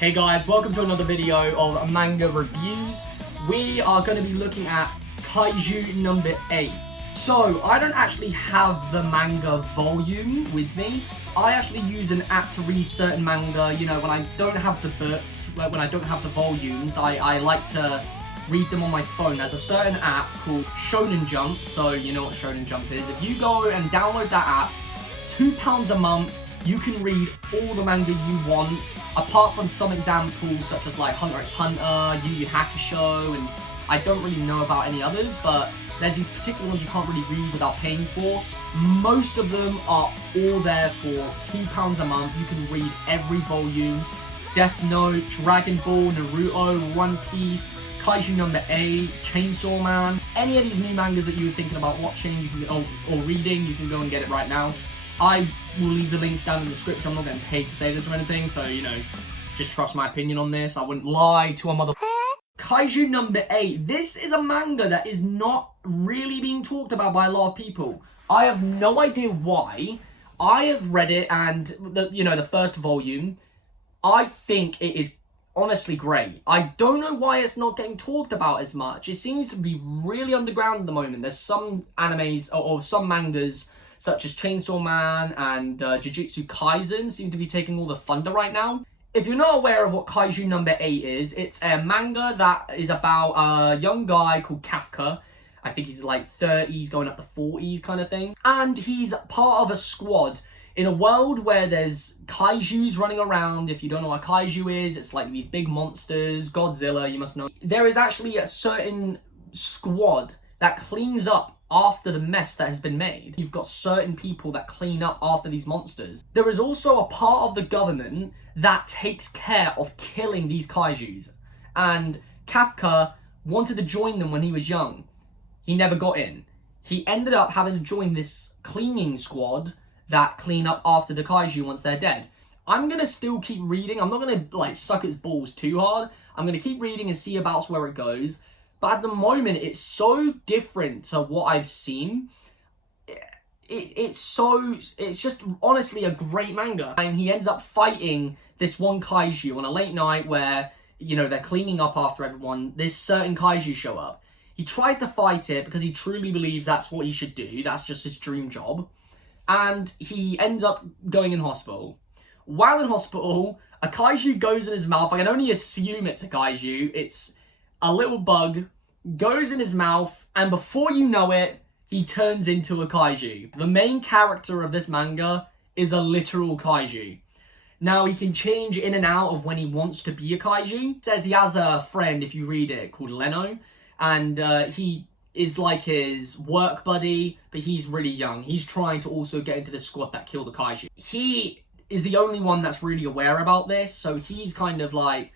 Hey guys, welcome to another video of manga reviews. We are going to be looking at Kaiju number 8. So, I don't actually have the manga volume with me. I actually use an app to read certain manga, you know, when I don't have the books, when I don't have the volumes, I like to read them on my phone. There's a certain app called Shonen Jump, so you know what Shonen Jump is. If you go and download that app, £2 a month, you can read all the manga you want, apart from some examples such as like Hunter x Hunter, Yu Yu Hakusho, and I don't really know about any others, but there's these particular ones you can't really read without paying for. Most of them are all there for £2 a month. You can read every volume. Death Note, Dragon Ball, Naruto, One Piece, Kaiju number 8, Chainsaw Man. Any of these new mangas that you were thinking about watching you can, or reading, you can go and get it right now. I will leave the link down in the description. I'm not getting paid to say this or anything, so, you know, just trust my opinion on this. I wouldn't lie to a mother... Kaiju number 8. This is a manga that is not really being talked about by a lot of people. I have no idea why. I have read it and, the first volume. I think it is honestly great. I don't know why it's not getting talked about as much. It seems to be really underground at the moment. There's some animes or some mangas such as Chainsaw Man and Jujutsu Kaisen seem to be taking all the thunder right now. If you're not aware of what Kaiju number 8 is, it's a manga that is about a young guy called Kafka. I think he's like 30s going up to 40s kind of thing. And he's part of a squad in a world where there's kaijus running around. If you don't know what a kaiju is, it's like these big monsters, Godzilla, you must know. There is actually a certain squad that cleans up after the mess that has been made. You've got certain people that clean up after these monsters. There is also a part of the government that takes care of killing these kaijus. And Kafka wanted to join them when he was young. He never got in. He ended up having to join this cleaning squad that clean up after the kaiju once they're dead. I'm gonna still keep reading. I'm not gonna like suck its balls too hard. I'm gonna keep reading and see about where it goes. But at the moment, it's so different to what I've seen. It's just honestly a great manga. And he ends up fighting this one kaiju on a late night where, you know, they're cleaning up after everyone. This certain kaiju show up. He tries to fight it because he truly believes that's what he should do. That's just his dream job. And he ends up going in hospital. While in hospital, a kaiju goes in his mouth. I can only assume it's a kaiju. It's a little bug, goes in his mouth, and before you know it, he turns into a kaiju. The main character of this manga is a literal kaiju. Now, he can change in and out of when he wants to be a kaiju. It says he has a friend, if you read it, called Leno, and he is like his work buddy, but he's really young. He's trying to also get into the squad that killed the kaiju. He is the only one that's really aware about this, so he's kind of like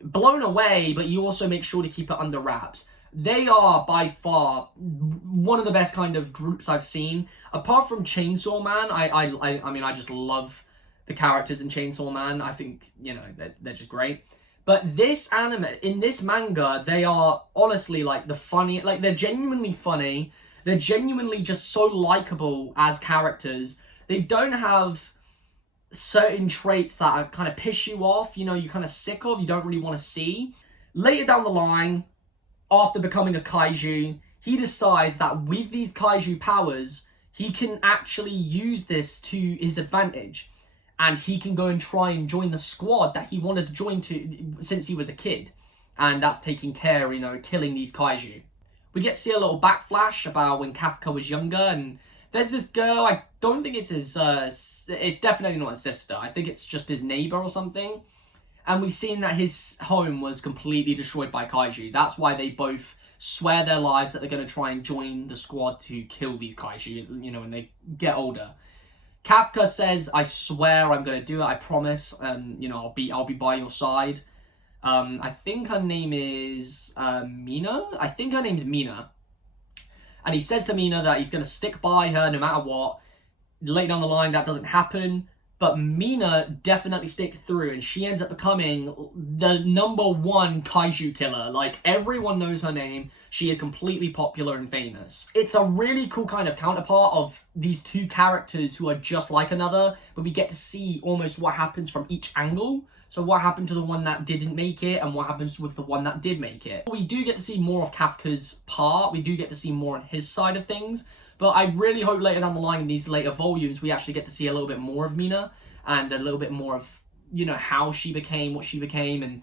blown away, but you also make sure to keep it under wraps. They are by far one of the best kind of groups I've seen. Apart from Chainsaw Man, I mean, I just love the characters in Chainsaw Man. I think, you know, they're just great. But this anime, in this manga, they are honestly like the funny, like they're genuinely funny. They're genuinely just so likable as characters. They don't have certain traits that are kind of piss you off, you know, you're kind of sick of, you don't really want to see. Later down the line, after becoming a kaiju, he decides that with these kaiju powers, he can actually use this to his advantage. And he can go and try and join the squad that he wanted to join to since he was a kid. And that's taking care, you know, killing these kaiju. We get to see a little backflash about when Kafka was younger, and there's this girl, I don't think it's his, it's definitely not his sister. I think it's just his neighbor or something. And we've seen that his home was completely destroyed by kaiju. That's why they both swear their lives that they're going to try and join the squad to kill these kaiju, you know, when they get older. Kafka says, I swear I'm going to do it, I promise, you know, I'll be by your side. I think her name is Mina? I think her name's Mina. And he says to Mina that he's going to stick by her no matter what. Later down the line, that doesn't happen. But Mina definitely sticks through, and she ends up becoming the #1 kaiju killer. Like, everyone knows her name. She is completely popular and famous. It's a really cool kind of counterpart of these two characters who are just like another, but we get to see almost what happens from each angle. So what happened to the one that didn't make it, and what happens with the one that did make it. We do get to see more of Kafka's part. We do get to see more on his side of things. But I really hope later down the line in these later volumes, we actually get to see a little bit more of Mina and a little bit more of, you know, how she became what she became, and,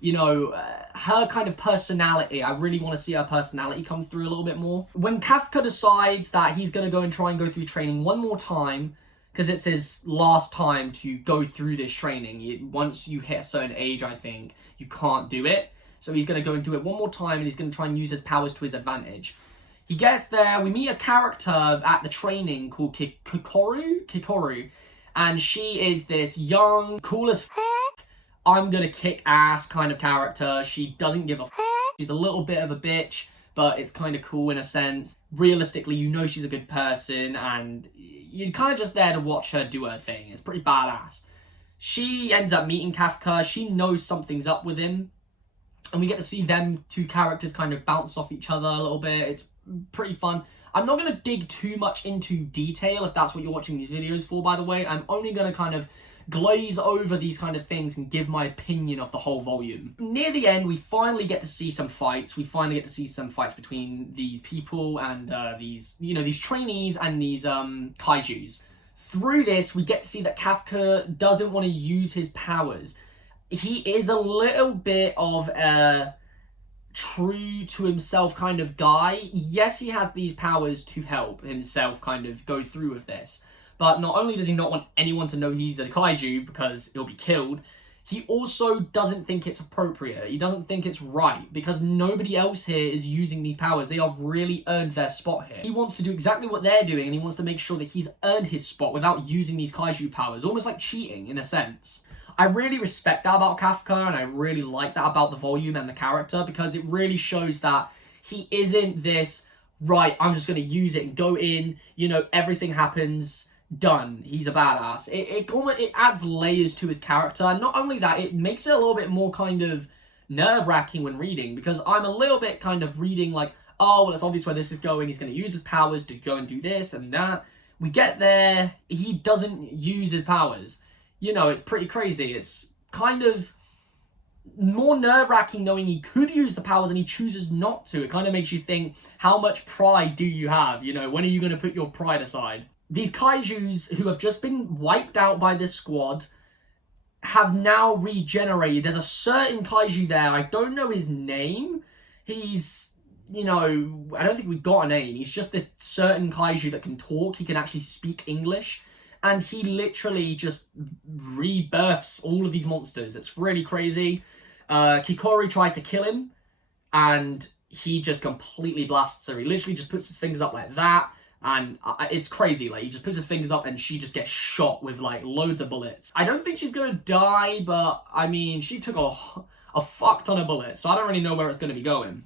you know, her kind of personality. I really want to see her personality come through a little bit more. When Kafka decides that he's going to go and try and go through training one more time, because it's his last time to go through this training. Once you hit a certain age, I think, you can't do it. So he's going to go and do it one more time, and he's going to try and use his powers to his advantage. He gets there, we meet a character at the training called Kikoru, and she is this young, cool as I'm gonna kick ass kind of character. She doesn't give a she's a little bit of a bitch, but it's kind of cool in a sense. Realistically, you know she's a good person, and you're kind of just there to watch her do her thing. It's pretty badass. She ends up meeting Kafka, she knows something's up with him, and we get to see them two characters kind of bounce off each other a little bit. It's pretty fun. I'm not going to dig too much into detail if that's what you're watching these videos for, by the way. I'm only going to kind of glaze over these kind of things and give my opinion of the whole volume. Near the end, we finally get to see some fights. We finally get to see some fights between these people and these, you know, these trainees and these kaijus. Through this, we get to see that Kafka doesn't want to use his powers. He is a little bit of a true to himself kind of guy. Yes, he has these powers to help himself kind of go through with this, but not only does he not want anyone to know he's a kaiju because he'll be killed, he also doesn't think it's appropriate. He doesn't think it's right because nobody else here is using these powers. They have really earned their spot here. He wants to do exactly what they're doing, and he wants to make sure that he's earned his spot without using these kaiju powers, almost like cheating in a sense. I really respect that about Kafka, and I really like that about the volume and the character, because it really shows that he isn't this, right, I'm just going to use it and go in, you know, everything happens, done. He's a badass. It adds layers to his character, and not only that, it makes it a little bit more kind of nerve-wracking when reading, because I'm a little bit kind of reading like, oh, well, it's obvious where this is going. He's going to use his powers to go and do this and that. We get there, he doesn't use his powers. You know, it's pretty crazy. It's kind of more nerve-wracking knowing he could use the powers and he chooses not to. It kind of makes you think, how much pride do you have? You know, when are you going to put your pride aside? These kaijus who have just been wiped out by this squad have now regenerated. There's a certain kaiju there. I don't know his name. He's, you know, I don't think we've got a name. He's just this certain kaiju that can talk. He can actually speak English. And he literally just rebirths all of these monsters. It's really crazy. Kikoru tries to kill him, and he just completely blasts her. He literally just puts his fingers up like that, and it's crazy. Like, he just puts his fingers up, and she just gets shot with, like, loads of bullets. I don't think she's gonna die, but, I mean, she took a fuck ton of bullets, so I don't really know where it's gonna be going.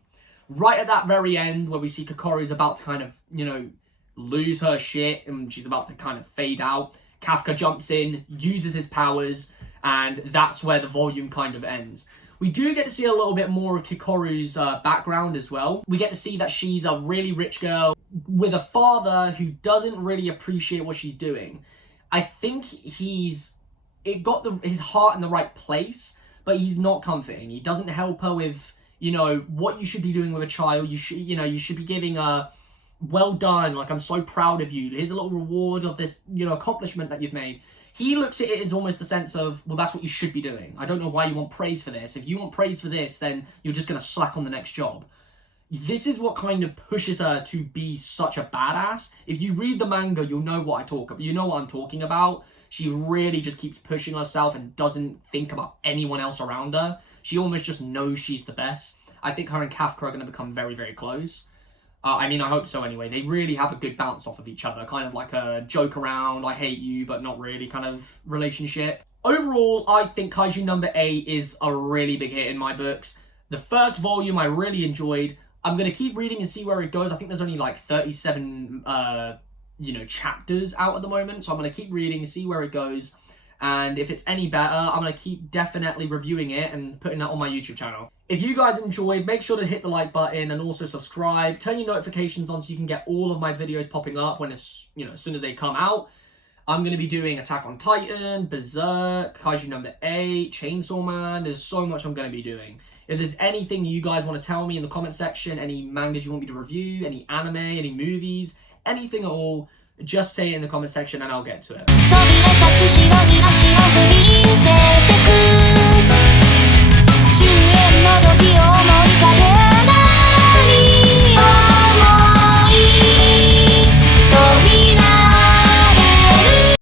Right at that very end, where we see Kikoru's about to kind of, you know, lose her shit and she's about to kind of fade out, Kafka jumps in, uses his powers, and that's where the volume kind of ends. We do get to see a little bit more of Kikoru's background as well. We get to see that she's a really rich girl with a father who doesn't really appreciate what she's doing. I think his heart in the right place, but he's not comforting. He doesn't help her with, you know, what you should be doing with a child. You should be giving a well done, like, I'm so proud of you. Here's a little reward of this, you know, accomplishment that you've made. He looks at it as almost the sense of, well, that's what you should be doing. I don't know why you want praise for this. If you want praise for this, then you're just going to slack on the next job. This is what kind of pushes her to be such a badass. If you read the manga, you'll know what you know what I'm talking about. She really just keeps pushing herself and doesn't think about anyone else around her. She almost just knows she's the best. I think her and Kafka are going to become very, very close. I mean, I hope so anyway. They really have a good bounce off of each other. Kind of like a joke around, I hate you, but not really kind of relationship. Overall, I think Kaiju number 8 is a really big hit in my books. The first volume I really enjoyed. I'm going to keep reading and see where it goes. I think there's only like 37 chapters out at the moment. So I'm going to keep reading and see where it goes. And if it's any better, I'm going to keep definitely reviewing it and putting that on my YouTube channel. If you guys enjoyed, make sure to hit the like button and also subscribe. Turn your notifications on so you can get all of my videos popping up when it's, as soon as they come out. I'm going to be doing Attack on Titan, Berserk, Kaiju number 8, Chainsaw Man. There's so much I'm going to be doing. If there's anything you guys want to tell me in the comment section, any mangas you want me to review, any anime, any movies, anything at all, just say it in the comment section and I'll get to it.